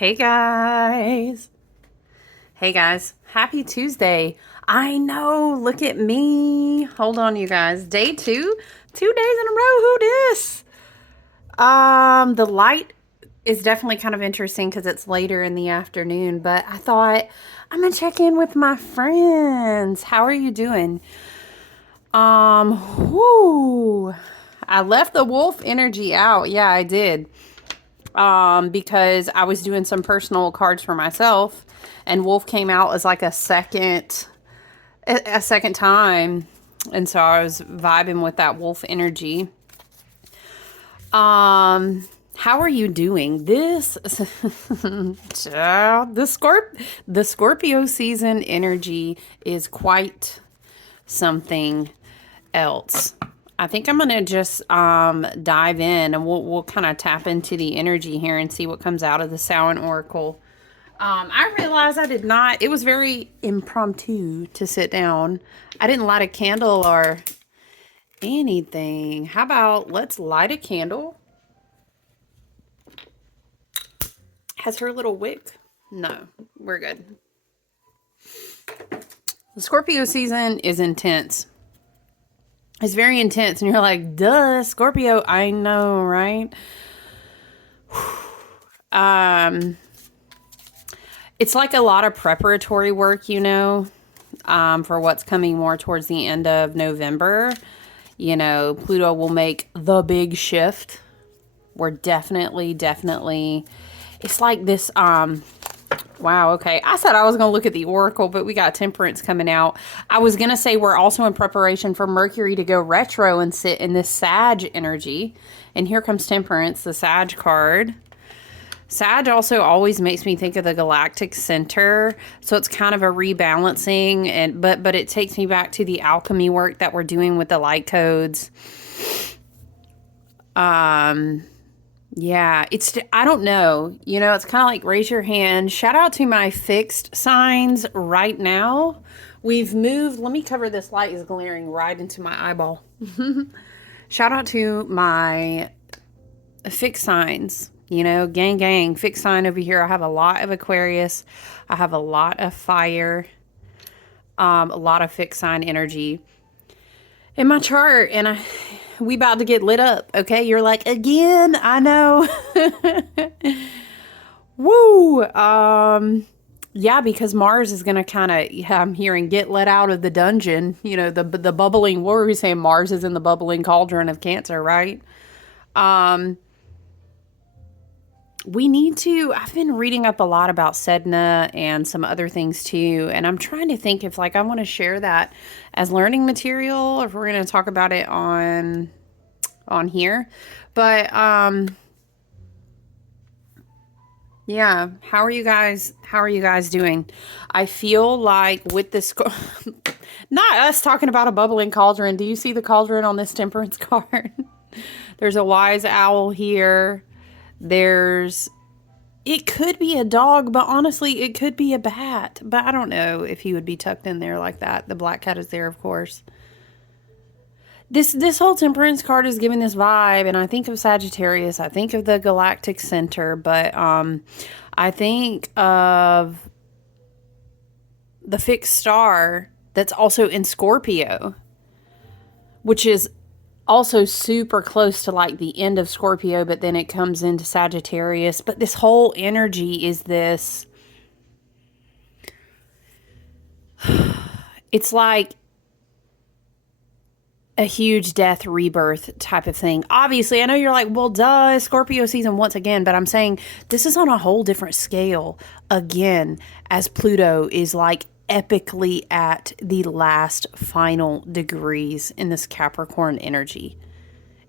Hey guys. Hey guys. Happy Tuesday. I know. Look at me. Hold on, you guys. Day two. 2 days in a row. Who dis? The light is definitely kind of interesting because it's later in the afternoon, but I thought I'm gonna check in with my friends. How are you doing? Whoo. I left the wolf energy out. Yeah, I did. Because I was doing some personal cards for myself, and Wolf came out as like a second time, and so I was vibing with that Wolf energy. How are you doing? Child, the Scorpio season energy is quite something else. I think I'm gonna just dive in, and we'll kind of tap into the energy here and see what comes out of the Samhain Oracle. I realized I did not. It was very impromptu to sit down. I didn't light a candle or anything. How about let's light a candle? Has her little wick? No, we're good. The Scorpio season is intense. It's very intense, and you're like, duh, Scorpio. I know, right? It's like a lot of preparatory work, for what's coming more towards the end of November. Pluto will make the big shift. We're definitely, it's like this, wow, okay. I said I was going to look at the Oracle, but we got Temperance coming out. I was going to say we're also in preparation for Mercury to go retro and sit in this Sag energy. And here comes Temperance, the Sag card. Sag also always makes me think of the galactic center. So it's kind of a rebalancing, but it takes me back to the alchemy work that we're doing with the light codes. Yeah, I don't know. It's kind of like raise your hand. Shout out to my fixed signs right now. We've moved. Let me cover this light is glaring right into my eyeball. Shout out to my fixed signs. Gang, fixed sign over here. I have a lot of Aquarius. I have a lot of fire. A lot of fixed sign energy in my chart, and we about to get lit up. Okay, you're like, again, I know. Woo. Yeah, because Mars is gonna kind of, I'm hearing, get let out of the dungeon. The bubbling. What were we saying? Mars is in the bubbling cauldron of Cancer, right? We need to, I've been reading up a lot about Sedna and some other things too, and I'm trying to think if I want to share that as learning material, or if we're going to talk about it on here. But yeah, how are you guys doing? I feel like with this not us talking about a bubbling cauldron. Do you see the cauldron on this Temperance card? There's a wise owl here. It could be a dog, but honestly, it could be a bat. But I don't know if he would be tucked in there like that. The black cat is there, of course. This whole Temperance card is giving this vibe, and I think of Sagittarius. I think of the galactic center, but I think of the fixed star that's also in Scorpio, which is also super close to the end of Scorpio, but then it comes into Sagittarius. But this whole energy is this, it's like a huge death rebirth type of thing. Obviously, I know you're like, well, duh, Scorpio season once again, but I'm saying this is on a whole different scale again, as Pluto is epically at the last final degrees in this Capricorn energy.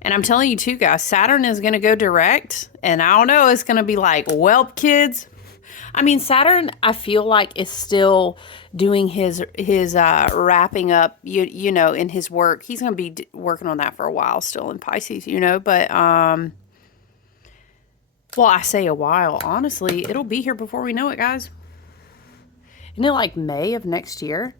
And I'm telling you too, guys, Saturn is going to go direct, and I don't know, it's going to be like, well, kids. I mean, Saturn, I feel like, is still doing his wrapping up, in his work. He's going to be working on that for a while still in Pisces, but well, I say a while, honestly, it'll be here before we know it, guys. Isn't it May of next year?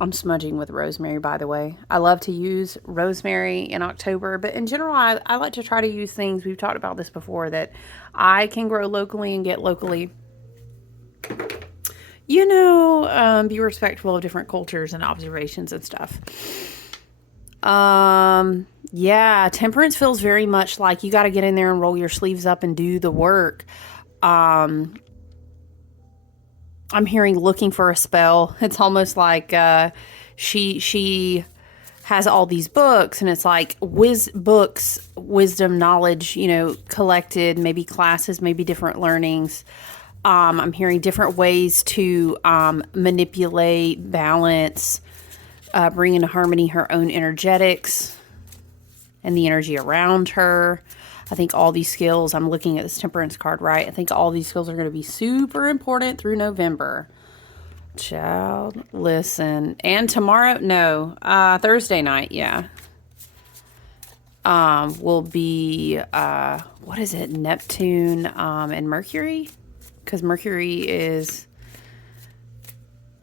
I'm smudging with rosemary, by the way. I love to use rosemary in October, but in general, I like to try to use things, we've talked about this before, that I can grow locally and get locally. Be respectful of different cultures and observations and stuff. Yeah, temperance feels very much like you got to get in there and roll your sleeves up and do the work. I'm hearing looking for a spell. It's almost like she has all these books, and it's like books, wisdom, knowledge, collected, maybe classes, maybe different learnings. I'm hearing different ways to manipulate, balance, bring into harmony her own energetics and the energy around her. I think all these skills, I'm looking at this temperance card, right? I think all these skills are going to be super important through November. Child, listen. And tomorrow, no, Thursday night, yeah. Will be, what is it? Neptune, and Mercury? Because Mercury is...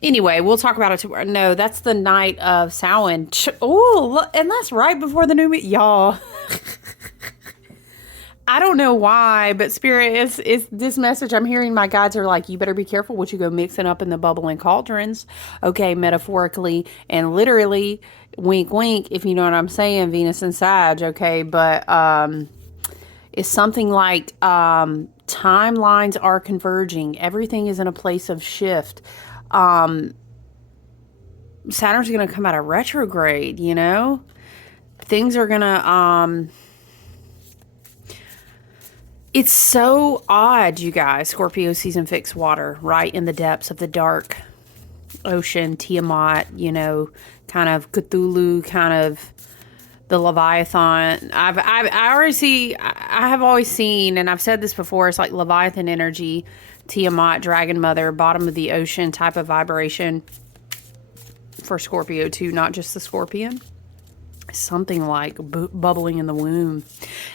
Anyway, we'll talk about it tomorrow. No, that's the night of Samhain. Oh, and that's right before the new moon. Y'all. I don't know why, but Spirit, is this message I'm hearing. My guides are like, you better be careful what you go mixing up in the bubbling cauldrons. Okay, metaphorically and literally, wink, wink, if you know what I'm saying, Venus and Sag, okay? But it's something like timelines are converging. Everything is in a place of shift. Saturn's going to come out of retrograde, Things are going to... It's so odd, you guys. Scorpio season fixed water, right in the depths of the dark ocean, Tiamat, kind of Cthulhu, kind of the Leviathan. I have always seen, and I've said this before, it's like Leviathan energy, Tiamat, Dragon Mother, bottom of the ocean type of vibration for Scorpio too, not just the scorpion. Something like bubbling in the womb.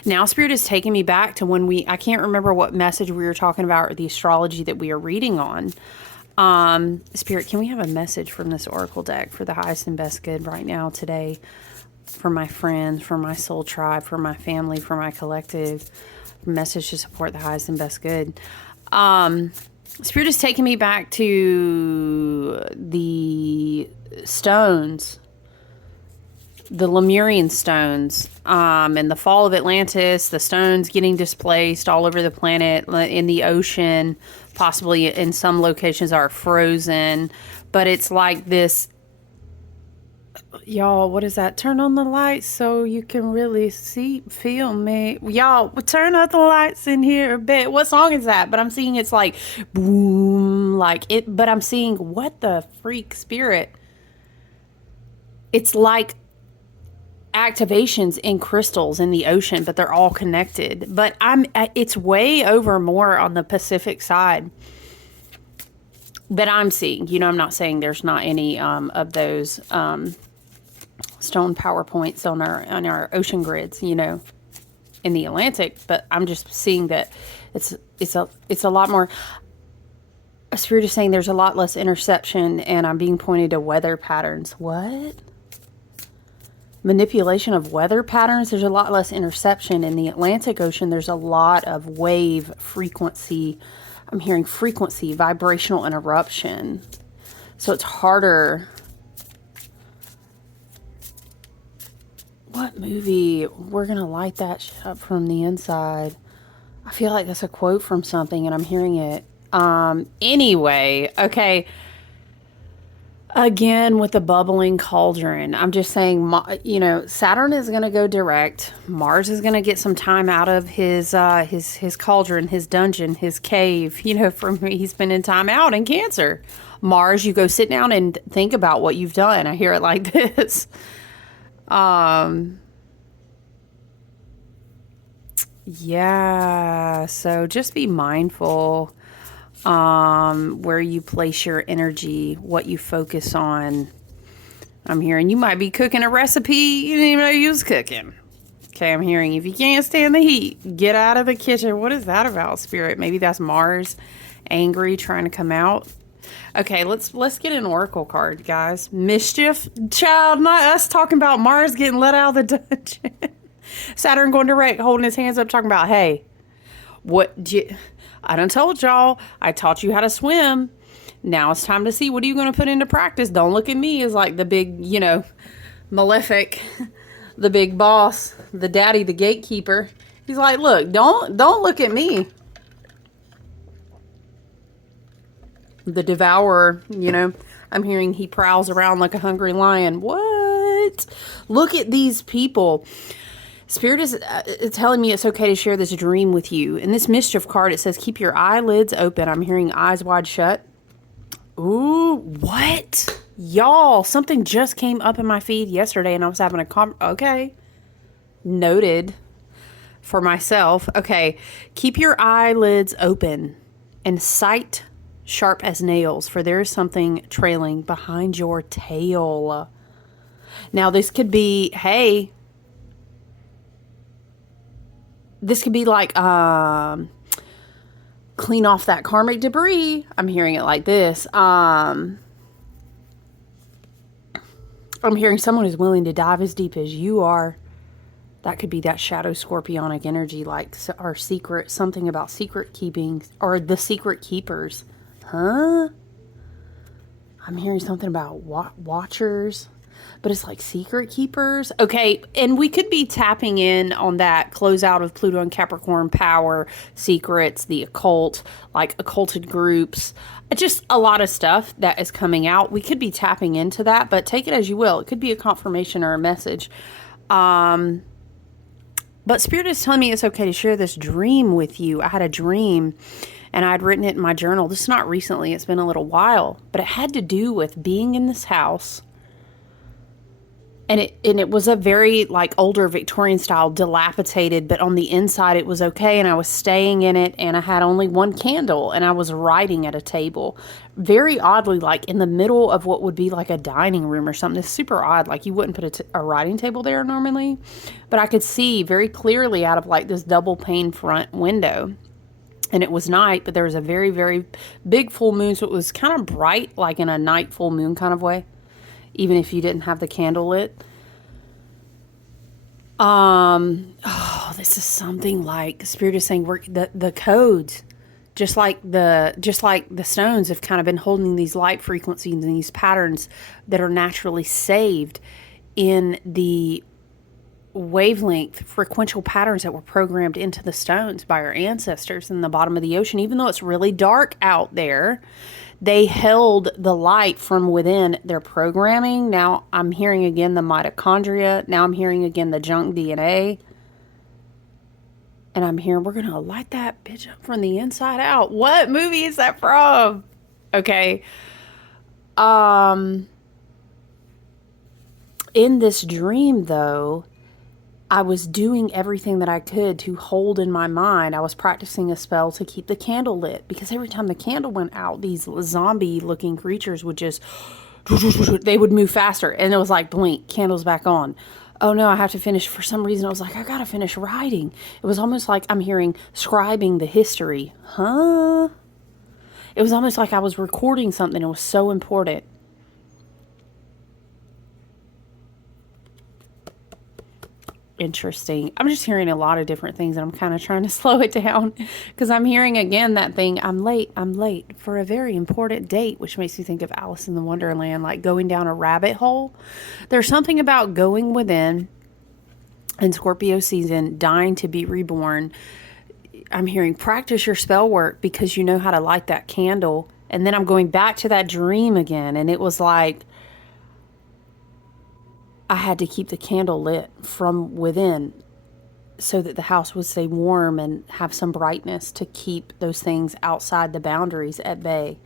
Now Spirit is taking me back to when I can't remember what message we were talking about or the astrology that we are reading on. Spirit, can we have a message from this oracle deck for the highest and best good right now today, for my friends, for my soul tribe, for my family, for my collective? Message to support the highest and best good. Spirit is taking me back to the stones, the Lemurian stones, in the fall of Atlantis, the stones getting displaced all over the planet, in the ocean, possibly in some locations are frozen, but it's like this, y'all, what is that? Turn on the lights so you can really feel me. Y'all, turn up the lights in here a bit. What song is that? But I'm seeing it's like, boom, but I'm seeing, what the freak, Spirit? It's like activations in crystals in the ocean, but they're all connected. But it's way over more on the Pacific side that I'm seeing. I'm not saying there's not any of those stone PowerPoints on our ocean grids, in the Atlantic, but I'm just seeing that it's a lot more. Spirit is saying there's a lot less interception, and I'm being pointed to weather patterns. What? Manipulation of weather patterns. There's a lot less interception in the Atlantic Ocean. There's a lot of wave frequency. I'm hearing frequency, vibrational interruption. So it's harder. What movie? We're going to light that shit up from the inside. I feel like that's a quote from something and I'm hearing it. Anyway, okay. Again, with the bubbling cauldron, I'm just saying, Saturn is going to go direct. Mars is going to get some time out of his cauldron, his dungeon, his cave, from he's spending time out in Cancer. Mars, you go sit down and think about what you've done. I hear it like this. Yeah, so just be mindful where you place your energy, what you focus on. I'm hearing you might be cooking a recipe you didn't even know you was cooking. Okay, I'm hearing if you can't stand the heat, get out of the kitchen. What is that about, Spirit? Maybe that's Mars angry, trying to come out. Okay, let's get an oracle card, guys. Mischief, child, not us talking about Mars getting let out of the dungeon. Saturn going direct, holding his hands up, talking about, hey, I done told y'all, I taught you how to swim. Now it's time to see what are you going to put into practice. Don't look at me as like the big, malefic, the big boss, the daddy, the gatekeeper. He's like, look, don't look at me. The devourer, I'm hearing he prowls around like a hungry lion. What? Look at these people. Spirit is telling me it's okay to share this dream with you. In this mischief card, it says, keep your eyelids open. I'm hearing eyes wide shut. Ooh, what? Y'all, something just came up in my feed yesterday and I was having okay. Noted for myself. Okay. Keep your eyelids open and sight sharp as nails, for there is something trailing behind your tail. Now, this could be, hey, this could be like, clean off that karmic debris. I'm hearing it like this. I'm hearing someone is willing to dive as deep as you are. That could be that shadow scorpionic energy, like our secret, something about secret keeping, or the secret keepers. Huh? I'm hearing something about watchers, but it's like secret keepers. Okay, and we could be tapping in on that closeout of Pluto and Capricorn power, secrets, the occult, like occulted groups, just a lot of stuff that is coming out. We could be tapping into that, but take it as you will. It could be a confirmation or a message. But Spirit is telling me it's okay to share this dream with you. I had a dream and I'd written it in my journal. This is not recently. It's been a little while, but it had to do with being in this house. And it was a very like older Victorian style, dilapidated, but on the inside it was okay. And I was staying in it and I had only one candle and I was writing at a table. Very oddly, like in the middle of what would be like a dining room or something. It's super odd. Like you wouldn't put a writing table there normally, but I could see very clearly out of like this double pane front window. And it was night, but there was a very, very big full moon. So it was kind of bright, like in a night full moon kind of way, even if you didn't have the candle lit. This is something like Spirit is saying the codes, just like the stones have kind of been holding these light frequencies and these patterns that are naturally saved in the wavelength frequential patterns that were programmed into the stones by our ancestors in the bottom of the ocean. Even though it's really dark out there, they held the light from within their programming. Now I'm hearing again the mitochondria. Now I'm hearing again the junk DNA. And I'm hearing we're going to light that bitch up from the inside out. What movie is that from? Okay. In this dream though, I was doing everything that I could to hold in my mind. I was practicing a spell to keep the candle lit because every time the candle went out, these zombie looking creatures would just, they would move faster. And it was like, blink, candle's back on. Oh no, I have to finish. For some reason, I was like, I gotta finish writing. It was almost like I'm hearing scribing the history. Huh? It was almost like I was recording something. It was so important. Interesting. I'm just hearing a lot of different things and I'm kind of trying to slow it down because I'm hearing again that thing, I'm late for a very important date, which makes me think of Alice in the Wonderland, like going down a rabbit hole. There's something about going within in Scorpio season, dying to be reborn. I'm hearing practice your spell work because you know how to light that candle. And then I'm going back to that dream again. And it was like, I had to keep the candle lit from within so that the house would stay warm and have some brightness to keep those things outside the boundaries at bay.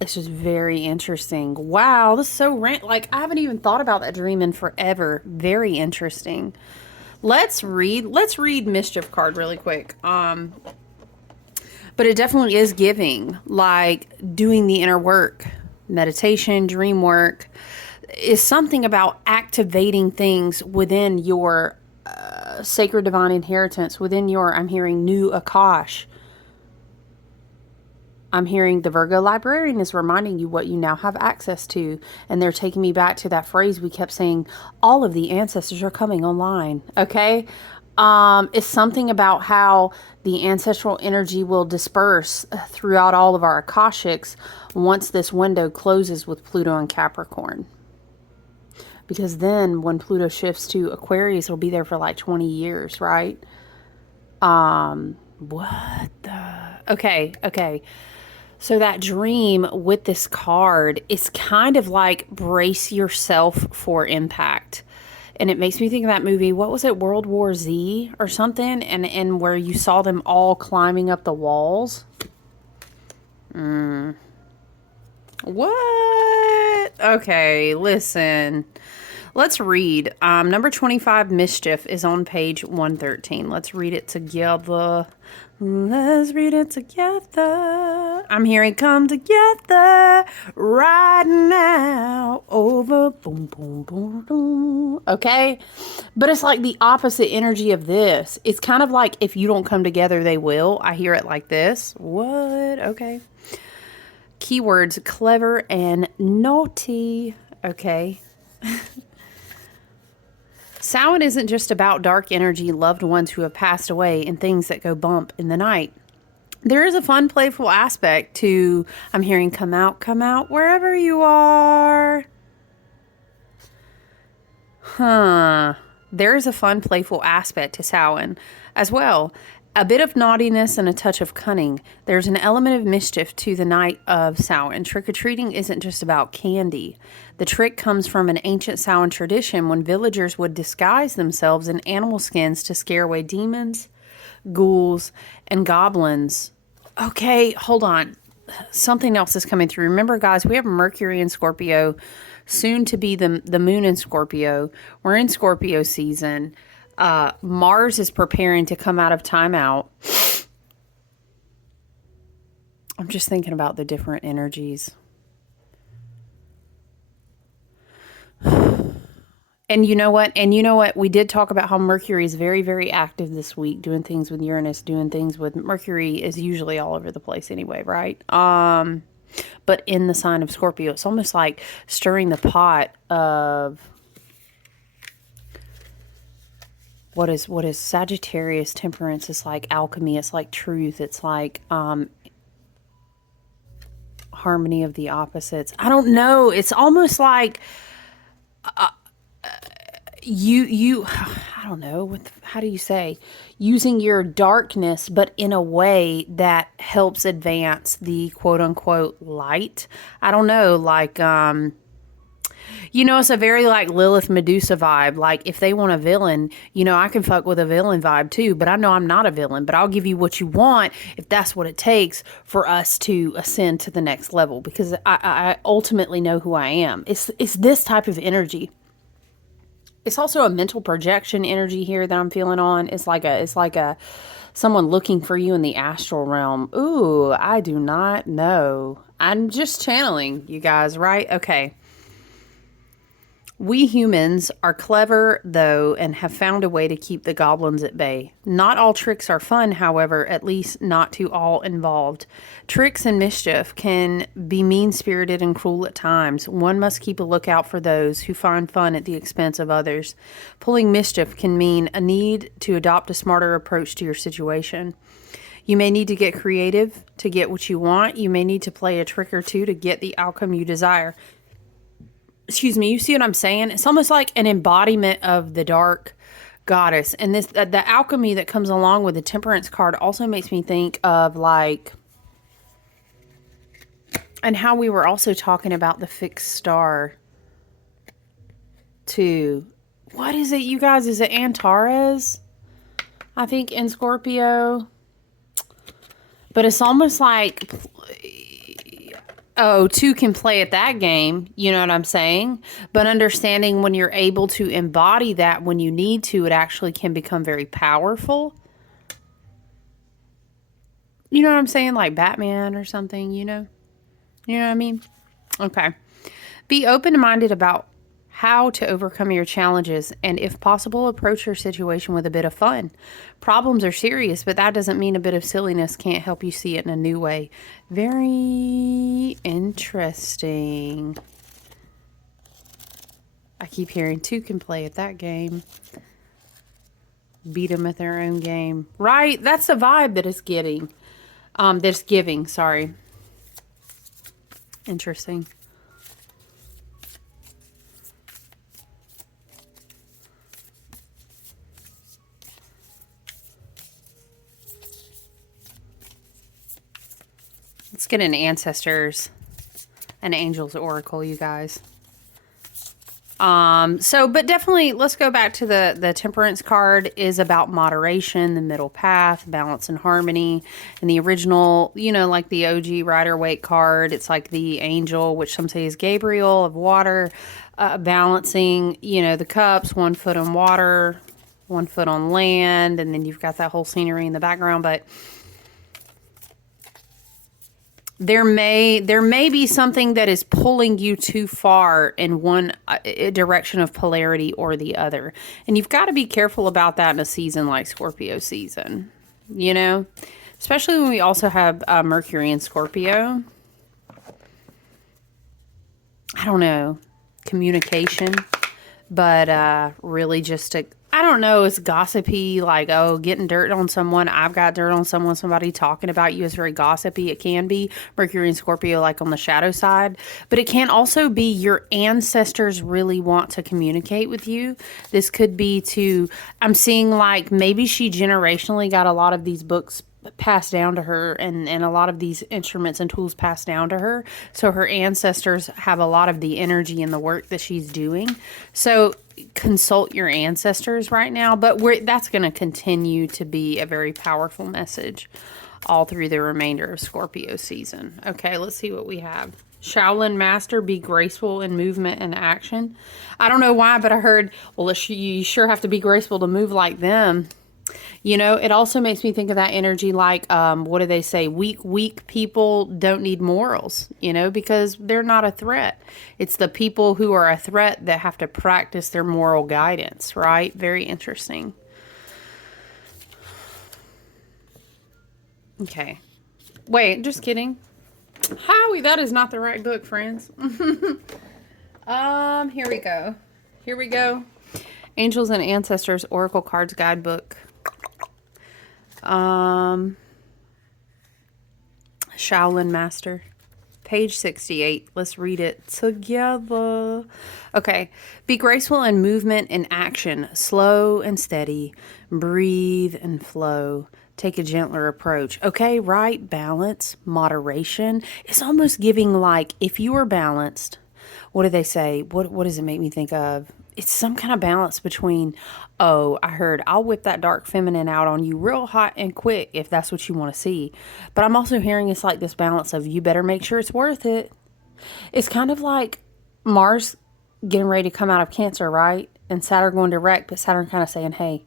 It's just very interesting. Wow, this is so like I haven't even thought about that dream in forever. Very interesting. Let's read Mischief card really quick. But it definitely is giving, like doing the inner work, meditation, dream work. Is something about activating things within your sacred divine inheritance, within your, I'm hearing new Akash. I'm hearing the Virgo librarian is reminding you what you now have access to. And they're taking me back to that phrase we kept saying, all of the ancestors are coming online. Okay. It's something about how the ancestral energy will disperse throughout all of our Akashics once this window closes with Pluto and Capricorn. Because then when Pluto shifts to Aquarius, it'll be there for like 20 years, right? What the? Okay. So that dream with this card is kind of like brace yourself for impact. And it makes me think of that movie, what was it, World War Z or something? And where you saw them all climbing up the walls. What? Okay, listen. Let's read. Number 25, Mischief, is on page 113. Let's read it together. Let's read it together. I'm hearing come together right now over boom, boom, boom, boom. Okay? But it's like the opposite energy of this. It's kind of like if you don't come together, they will. I hear it like this. What? Okay. Keywords, clever and naughty. Okay. Samhain isn't just about dark energy, loved ones who have passed away, and things that go bump in the night. There is a fun, playful aspect to, I'm hearing come out, wherever you are. There is a fun, playful aspect to Samhain as well. A bit of naughtiness and a touch of cunning. There's an element of mischief to the night of Samhain. Trick-or-treating isn't just about candy. The trick comes from an ancient Samhain tradition when villagers would disguise themselves in animal skins to scare away demons, ghouls, and goblins. Okay, hold on. Something else is coming through. Remember, guys, we have Mercury in Scorpio, soon to be the moon in Scorpio. We're in Scorpio season. Mars is preparing to come out of timeout. I'm just thinking about the different energies. And you know what? We did talk about how Mercury is very, very active this week, doing things with Uranus, doing things with Mercury is usually all over the place anyway, right? But in the sign of Scorpio, it's almost like stirring the pot of what is Sagittarius, Temperance. It's like alchemy. It's like truth. It's like harmony of the opposites. I don't know. It's almost like you I don't know, how do you say, using your darkness, but in a way that helps advance the quote unquote light. I don't know, like it's a very like Lilith Medusa vibe. Like if they want a villain, I can fuck with a villain vibe too, but I know I'm not a villain, but I'll give you what you want if that's what it takes for us to ascend to the next level, because I ultimately know who I am. It's this type of energy. It's also a mental projection energy here that I'm feeling on. It's like a someone looking for you in the astral realm. Ooh, I do not know. I'm just channeling you guys, right? Okay. We humans are clever, though, and have found a way to keep the goblins at bay. Not all tricks are fun, however, at least not to all involved. Tricks and mischief can be mean-spirited and cruel at times. One must keep a lookout for those who find fun at the expense of others. Pulling mischief can mean a need to adopt a smarter approach to your situation. You may need to get creative to get what you want. You may need to play a trick or two to get the outcome you desire. Excuse me, you see what I'm saying? It's almost like an embodiment of the dark goddess. And this the alchemy that comes along with the Temperance card also makes me think of like, and how we were also talking about the fixed star too. What is it, you guys? Is it Antares? I think in Scorpio. But it's almost like, two can play at that game. You know what I'm saying? But understanding when you're able to embody that when you need to, it actually can become very powerful. You know what I'm saying? Like Batman or something, you know? You know what I mean? Okay. Be open-minded about how to overcome your challenges, and if possible, approach your situation with a bit of fun. Problems are serious, but that doesn't mean a bit of silliness can't help you see it in a new way. Very interesting. I keep hearing two can play at that game. Beat them at their own game. Right? That's the vibe that it's getting. That's giving, sorry. Interesting. Let's get an Ancestors and Angels Oracle, you guys. But definitely let's go back to the Temperance card is about moderation, the middle path, balance and harmony. And the original, you know, like the OG Rider-Waite card, it's like the angel, which some say is Gabriel of water, balancing, you know, the cups, 1 foot on water, 1 foot on land. And then you've got that whole scenery in the background, but there may be something that is pulling you too far in one direction of polarity or the other. And you've got to be careful about that in a season like Scorpio season, you know, especially when we also have Mercury in Scorpio. I don't know, communication, but really just I don't know, it's gossipy, like, oh, getting dirt on someone. I've got dirt on someone. Somebody talking about you is very gossipy. It can be Mercury and Scorpio, like on the shadow side. But it can also be your ancestors really want to communicate with you. This could be I'm seeing like maybe she generationally got a lot of these books passed down to her and a lot of these instruments and tools passed down to her. So her ancestors have a lot of the energy in the work that she's doing. So consult your ancestors right now, but that's going to continue to be a very powerful message all through the remainder of Scorpio season. Okay, let's see what we have. Shaolin Master, be graceful in movement and action. I don't know why, but I heard, well, you sure have to be graceful to move like them. You know, it also makes me think of that energy like, what do they say? Weak people don't need morals, you know, because they're not a threat. It's the people who are a threat that have to practice their moral guidance, right? Very interesting. Okay. Wait, just kidding. Howie, that is not the right book, friends. Here we go. Here we go. Angels and Ancestors Oracle Cards Guidebook. Shaolin Master, page 68. Let's read it together. Okay. Be graceful in movement and action, slow and steady, breathe and flow. Take a gentler approach. Okay, right? Balance, moderation. It's almost giving like, if you are balanced, what do they say? What does it make me think of? It's some kind of balance between, oh, I heard I'll whip that dark feminine out on you real hot and quick if that's what you want to see. But I'm also hearing it's like this balance of you better make sure it's worth it. It's kind of like Mars getting ready to come out of Cancer, right? And Saturn going direct, but Saturn kind of saying, hey,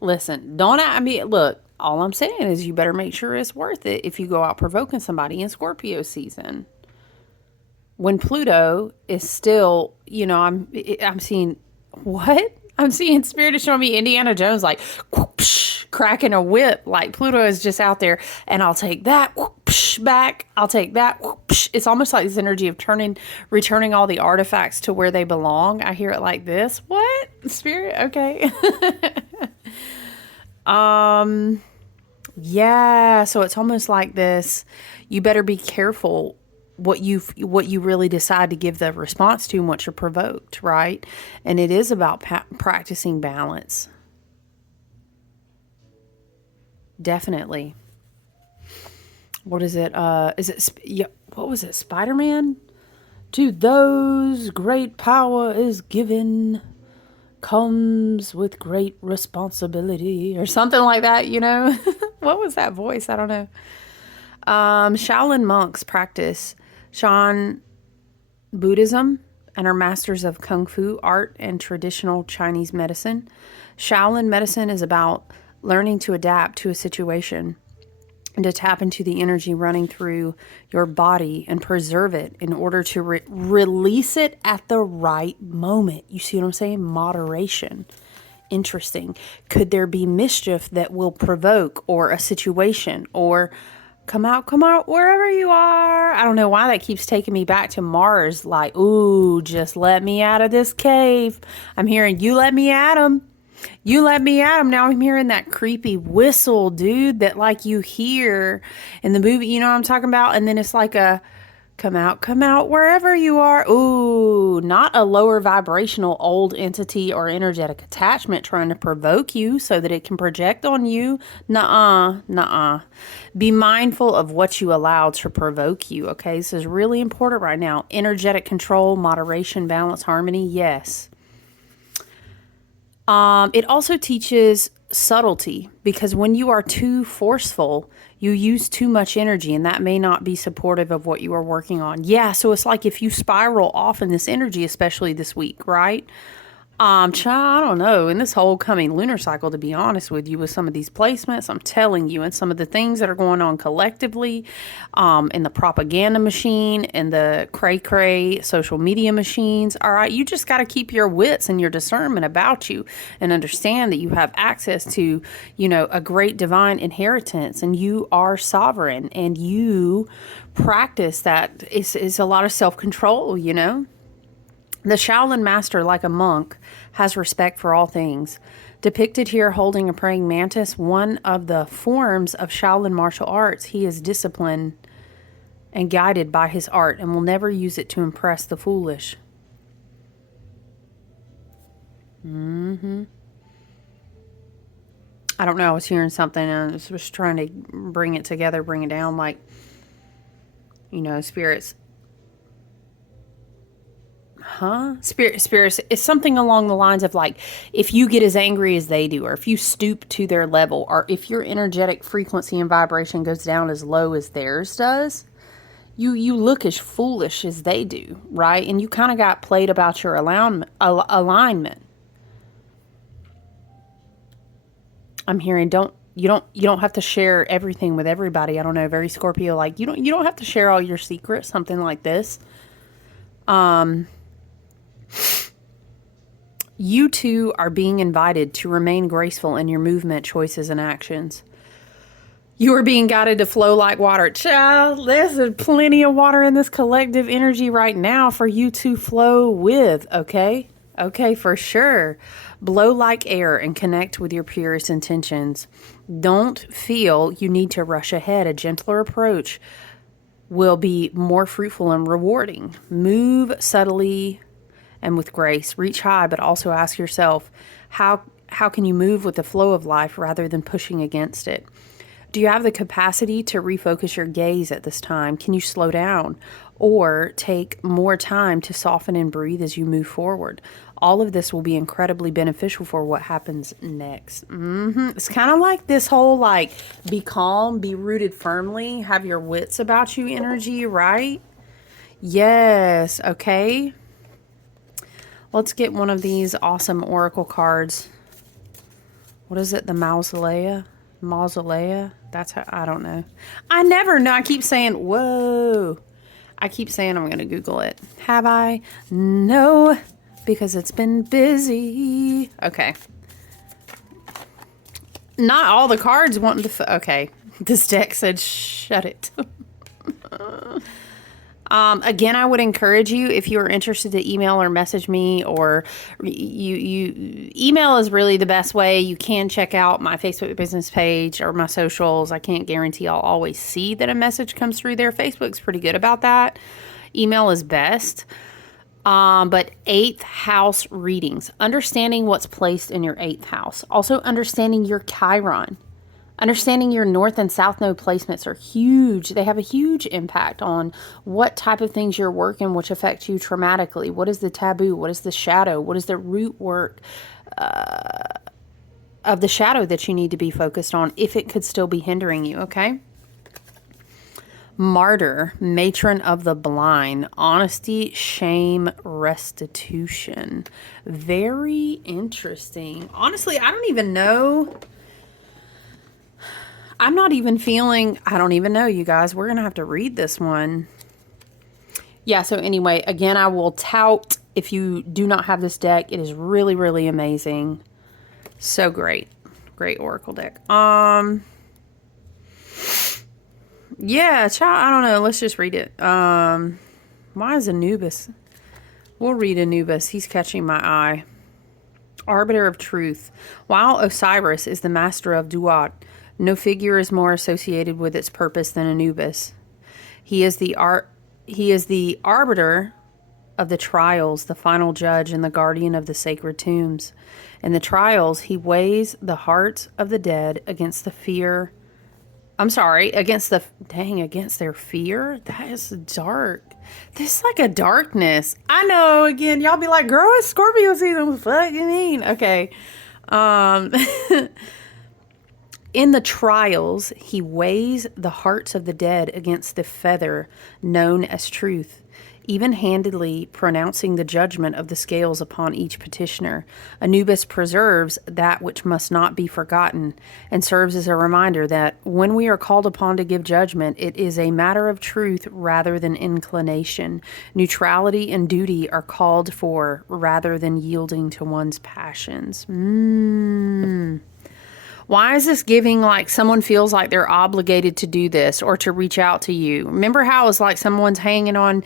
listen, look, all I'm saying is you better make sure it's worth it if you go out provoking somebody in Scorpio season. When Pluto is still, you know, I'm seeing, what? I'm seeing Spirit is showing me Indiana Jones like whoosh, cracking a whip. Like Pluto is just out there and I'll take that whoosh, back. I'll take that. Whoosh. It's almost like this energy of returning all the artifacts to where they belong. I hear it like this. What? Spirit? Okay. Yeah. So it's almost like this. You better be careful what you really decide to give the response to once you're provoked, right? And it is about practicing balance. Definitely. What is it? What was it? Spider-Man? To those great power is given, comes with great responsibility, or something like that, you know? What was that voice? I don't know. Shaolin monks practice Shan Buddhism and are masters of Kung Fu, art, and traditional Chinese medicine. Shaolin medicine is about learning to adapt to a situation and to tap into the energy running through your body and preserve it in order to release it at the right moment. You see what I'm saying? Moderation. Interesting. Could there be mischief that will provoke, or a situation, or come out, wherever you are? I don't know why that keeps taking me back to Mars. Like, ooh, just let me out of this cave. I'm hearing, you let me at him. You let me at him. Now I'm hearing that creepy whistle, dude, that like you hear in the movie. You know what I'm talking about? And then it's like a, come out, wherever you are. Ooh, not a lower vibrational old entity or energetic attachment trying to provoke you so that it can project on you. Nuh-uh. Be mindful of what you allow to provoke you, okay? This is really important right now. Energetic control, moderation, balance, harmony, yes. It also teaches subtlety, because when you are too forceful, you use too much energy, and that may not be supportive of what you are working on. Yeah, so it's like if you spiral off in this energy, especially this week, right? I don't know. In this whole coming lunar cycle, to be honest with you, with some of these placements, I'm telling you, and some of the things that are going on collectively, in the propaganda machine and the cray-cray social media machines, all right, you just got to keep your wits and your discernment about you and understand that you have access to, you know, a great divine inheritance, and you are sovereign, and you practice that. It's a lot of self-control, you know. The Shaolin master, like a monk, has respect for all things. Depicted here holding a praying mantis, one of the forms of Shaolin martial arts, he is disciplined and guided by his art and will never use it to impress the foolish. I don't know. I was hearing something and I was just trying to bring it together, bring it down, like, you know, spirits. Spirits, it's something along the lines of like, if you get as angry as they do, or if you stoop to their level, or if your energetic frequency and vibration goes down as low as theirs does, you look as foolish as they do, right? And you kind of got played about your alignment. I'm hearing, you don't have to share everything with everybody. I don't know, very Scorpio, like you don't have to share all your secrets, something like this. You too are being invited to remain graceful in your movement, choices, and actions. You are being guided to flow like water. Child, there's plenty of water in this collective energy right now for you to flow with, okay? Okay, for sure. Blow like air and connect with your purest intentions. Don't feel you need to rush ahead. A gentler approach will be more fruitful and rewarding. Move subtly and with grace. Reach high, but also ask yourself, how can you move with the flow of life rather than pushing against it? Do you have the capacity to refocus your gaze at this time? Can you slow down or take more time to soften and breathe as you move forward? All of this will be incredibly beneficial for what happens next. It's kind of like this whole, like, be calm, be rooted firmly, have your wits about you energy, right? Yes, okay. Let's get one of these awesome oracle cards. What is it? The Mausolea? That's how, I don't know. I never know. I keep saying, whoa. I keep saying I'm going to Google it. Have I? No, because it's been busy. Okay. Not all the cards wanting to... Okay. This deck said, shut it. Again, I would encourage you, if you are interested, to email or message me, or you email is really the best way. You can check out my Facebook business page or my socials. I can't guarantee I'll always see that a message comes through there. Facebook's pretty good about that. Email is best. But 8th house readings, understanding what's placed in your 8th house. Also understanding your Chiron. Understanding your north and south node placements are huge. They have a huge impact on what type of things you're working, which affect you traumatically. What is the taboo? What is the shadow? What is the root work of the shadow that you need to be focused on if it could still be hindering you, okay? Martyr, matron of the blind, honesty, shame, restitution. Very interesting. Honestly, I don't even know. I'm not even feeling, I don't even know, you guys. We're going to have to read this one. Yeah, so anyway, again, I will tout, if you do not have this deck, it is really, really amazing. So great. Great Oracle deck. Yeah, child, I don't know. Let's just read it. Why is Anubis? We'll read Anubis. He's catching my eye. Arbiter of truth. While Osiris is the master of Duat, no figure is more associated with its purpose than Anubis. He is the arbiter of the trials, the final judge, and the guardian of the sacred tombs. In the trials, he weighs the hearts of the dead against the fear. Against their fear? That is dark. This is like a darkness. I know, again, y'all be like, girl, it's Scorpio season. What the fuck you mean? Okay. In the trials, he weighs the hearts of the dead against the feather known as truth, even-handedly pronouncing the judgment of the scales upon each petitioner. Anubis preserves that which must not be forgotten and serves as a reminder that when we are called upon to give judgment, it is a matter of truth rather than inclination. Neutrality and duty are called for rather than yielding to one's passions. Why is this giving like someone feels like they're obligated to do this or to reach out to you? Remember how it's like someone's hanging on,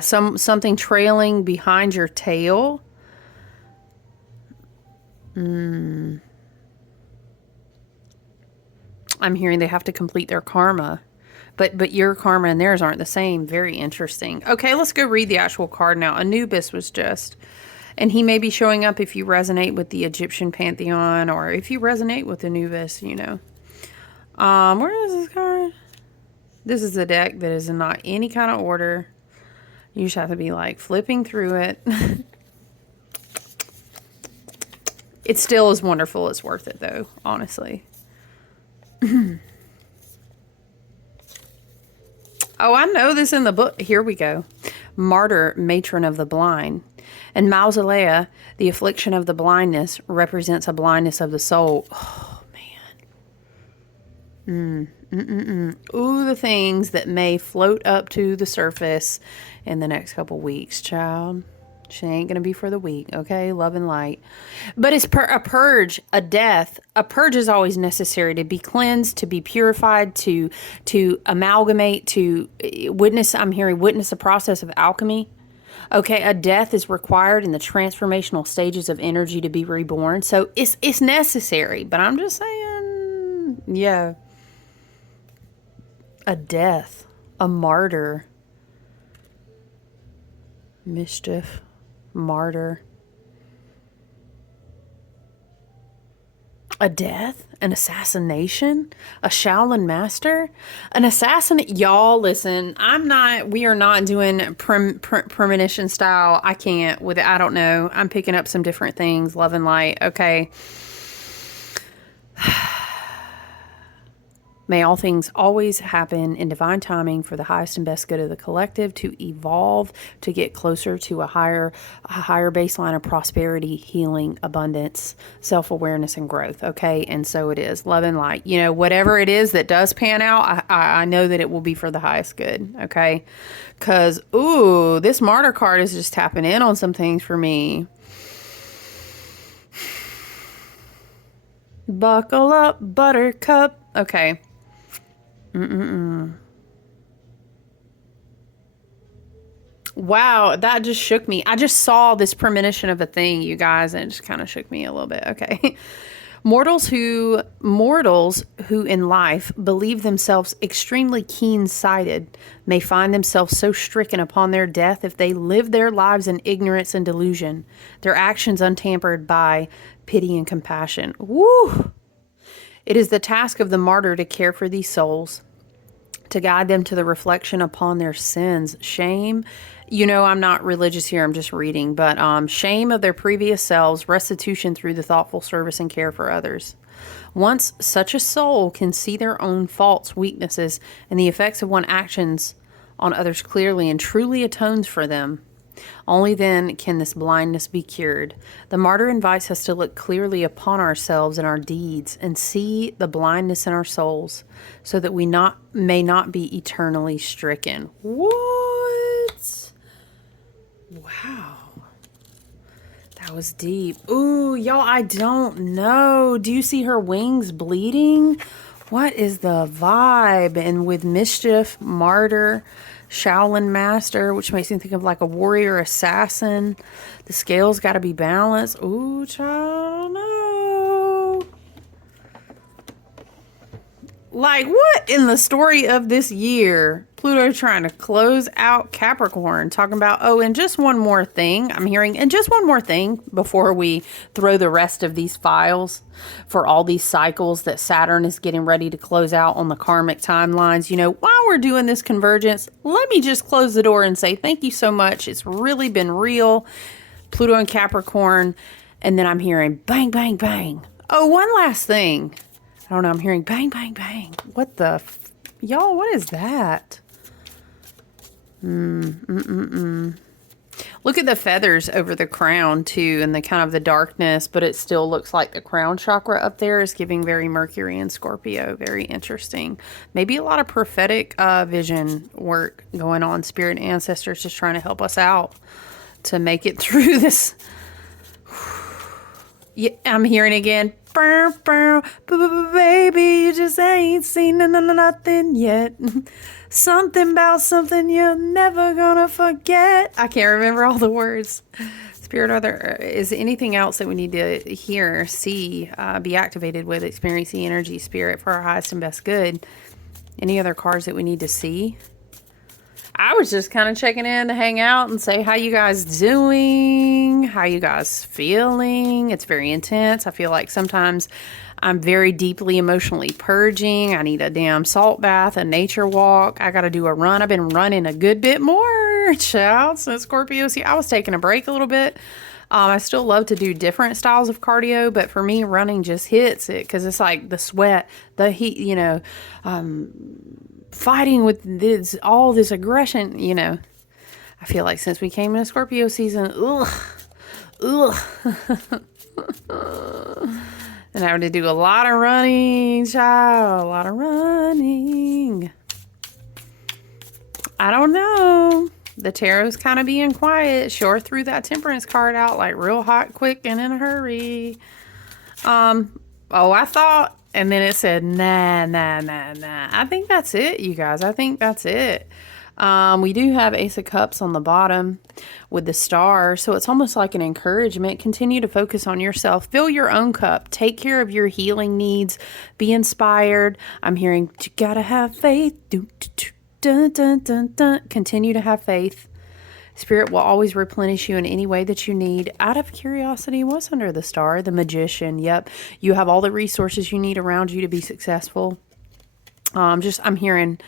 something trailing behind your tail? I'm hearing they have to complete their karma. But your karma and theirs aren't the same. Very interesting. Okay, let's go read the actual card now. Anubis was just... And he may be showing up if you resonate with the Egyptian pantheon or if you resonate with Anubis, you know. Where is this card? This is a deck that is in not any kind of order. You just have to be like flipping through it. It still is wonderful. It's worth it though, honestly. Oh, I know this in the book. Here we go. Martyr, matron of the blind. And Mausolea, the affliction of the blindness, represents a blindness of the soul. Oh, man. Ooh, the things that may float up to the surface in the next couple weeks, child. She ain't going to be for the week, okay? Love and light. But it's a purge, a death. A purge is always necessary to be cleansed, to be purified, to amalgamate, to witness. I'm hearing witness the process of alchemy. Okay, a death is required in the transformational stages of energy to be reborn. So it's necessary, but I'm just saying, yeah. A death, a martyr, mischief, martyr. A death, an assassination, a Shaolin master, an assassin. Y'all, listen, we are not doing premonition style. I can't with it. I don't know. I'm picking up some different things. Love and light. Okay. May all things always happen in divine timing for the highest and best good of the collective, to evolve, to get closer to a higher baseline of prosperity, healing, abundance, self-awareness, and growth. Okay. And so it is. Love and light. You know, whatever it is that does pan out, I know that it will be for the highest good. Okay. Because, ooh, this martyr card is just tapping in on some things for me. Buckle up, buttercup. Okay. Wow, that just shook me. I just saw this premonition of a thing, you guys, and it just kind of shook me a little bit. Okay. Mortals who in life believe themselves extremely keen-sighted may find themselves so stricken upon their death if they live their lives in ignorance and delusion, their actions untampered by pity and compassion. Woo! It is the task of the martyr to care for these souls, to guide them to the reflection upon their sins, shame. You know, I'm not religious here, I'm just reading, but shame of their previous selves, restitution through the thoughtful service and care for others. Once such a soul can see their own faults, weaknesses, and the effects of one's actions on others clearly and truly atones for them, Only then can this blindness be cured. The martyr invites us to look clearly upon ourselves and our deeds and see the blindness in our souls so that we may not be eternally stricken. What? Wow. That was deep. Ooh, y'all, I don't know. Do you see her wings bleeding? What is the vibe? And with mischief, martyr, Shaolin master, which makes me think of like a warrior assassin. The scales got to be balanced. Ooh, child, no. Like, what in the story of this year? Pluto trying to close out Capricorn, talking about, oh, and just one more thing. I'm hearing, and just one more thing before we throw the rest of these files for all these cycles that Saturn is getting ready to close out on the karmic timelines. You know, while we're doing this convergence, let me just close the door and say thank you so much. It's really been real. Pluto and Capricorn. And then I'm hearing bang, bang, bang. Oh, one last thing. I don't know. I'm hearing bang, bang, bang. What the? Y'all, what is that? Look at the feathers over the crown, too, and the kind of the darkness, but it still looks like the crown chakra up there is giving very Mercury and Scorpio. Very interesting. Maybe a lot of prophetic vision work going on. Spirit ancestors just trying to help us out to make it through this. Yeah, I'm hearing again. Baby, you just ain't seen nothing yet. Something about something you're never gonna forget. I can't remember all the words. Spirit, is anything else that we need to hear, see, be activated with, experience the energy, spirit, for our highest and best good? Any other cards that we need to see? I was just kind of checking in to hang out and say, how you guys doing? How you guys feeling? It's very intense. I feel like sometimes I'm very deeply emotionally purging. I need a damn salt bath, a nature walk. I got to do a run. I've been running a good bit more, child, since Scorpio. See, I was taking a break a little bit. I still love to do different styles of cardio, but for me, running just hits it because it's like the sweat, the heat, you know, fighting with this, all this aggression, you know. I feel like since we came into Scorpio season, and having to do a lot of running, child, a lot of running. I don't know. The tarot's kind of being quiet. Sure threw that temperance card out like real hot, quick, and in a hurry. Oh, I thought, and then it said, nah. I think that's it, you guys. I think that's it. We do have Ace of Cups on the bottom with the star. So it's almost like an encouragement. Continue to focus on yourself. Fill your own cup. Take care of your healing needs. Be inspired. I'm hearing, you gotta have faith. Dun, dun, dun, dun. Continue to have faith. Spirit will always replenish you in any way that you need. Out of curiosity, what's under the star? The Magician. Yep. You have all the resources you need around you to be successful. I'm hearing,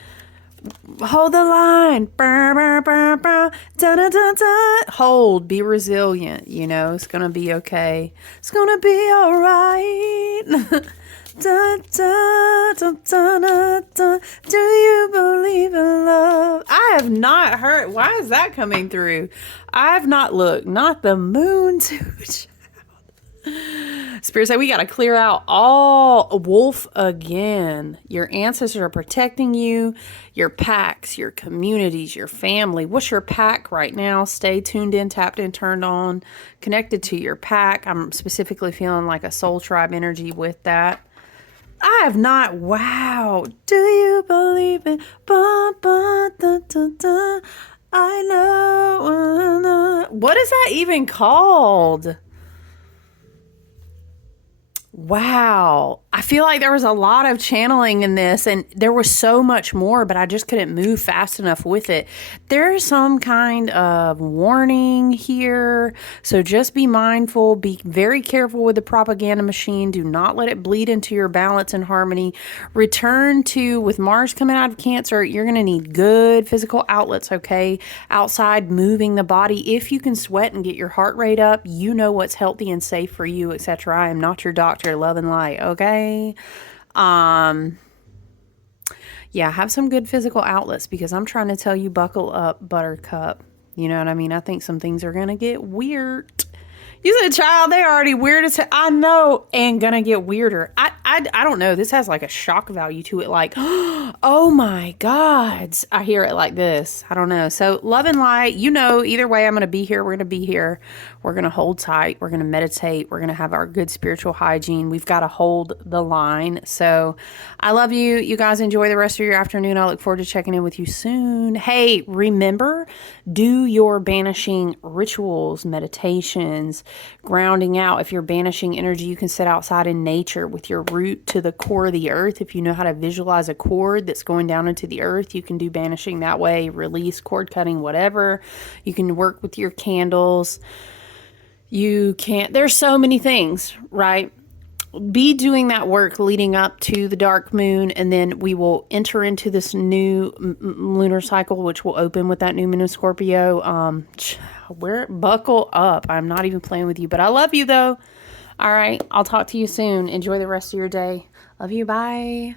hold the line. Burr, burr, burr, burr. Dun, dun, dun, dun. Hold. Be resilient. You know, it's going to be okay. It's going to be all right. Dun, dun, dun, dun, dun, dun. Do you believe in love? I have not heard. Why is that coming through? I have not looked. Not the moon too. Spirit say we got to clear out all wolf again. Your ancestors are protecting you, your packs, your communities, your family. What's your pack right now? Stay tuned in, tapped in, turned on, connected to your pack. I'm specifically feeling like a soul tribe energy with that. I have not. Wow. Do you believe in? Ba, ba, da, da, da. I know. What is that even called? Wow. I feel like there was a lot of channeling in this and there was so much more, but I just couldn't move fast enough with it. There's some kind of warning here. So just be mindful, be very careful with the propaganda machine. Do not let it bleed into your balance and harmony. Return to, with Mars coming out of Cancer, you're going to need good physical outlets, okay? Outside, moving the body. If you can sweat and get your heart rate up, you know what's healthy and safe for you, etc. I am not your doctor. Love and light, okay? Yeah, have some good physical outlets because I'm trying to tell you, buckle up, buttercup. You know what I mean? I think some things are going to get weird. You said, child, they already weird as hell. I know, and gonna get weirder. I don't know. This has like a shock value to it. Like, oh my God. I hear it like this. I don't know. So love and light, you know, either way, I'm going to be here. We're going to be here. We're going to hold tight. We're going to meditate. We're going to have our good spiritual hygiene. We've got to hold the line. So I love you. You guys enjoy the rest of your afternoon. I look forward to checking in with you soon. Hey, remember, do your banishing rituals, meditations, grounding out. If you're banishing energy, you can sit outside in nature with your root to the core of the earth. If you know how to visualize a cord that's going down into the earth, you can do banishing that way, release, cord cutting, whatever. You can work with your candles. You can't, there's so many things, right? Be doing that work leading up to the dark moon, and then we will enter into this new lunar cycle, which will open with that new moon in Scorpio. Buckle up. I'm not even playing with you, but I love you though. All right, I'll talk to you soon. Enjoy the rest of your day. Love you. Bye.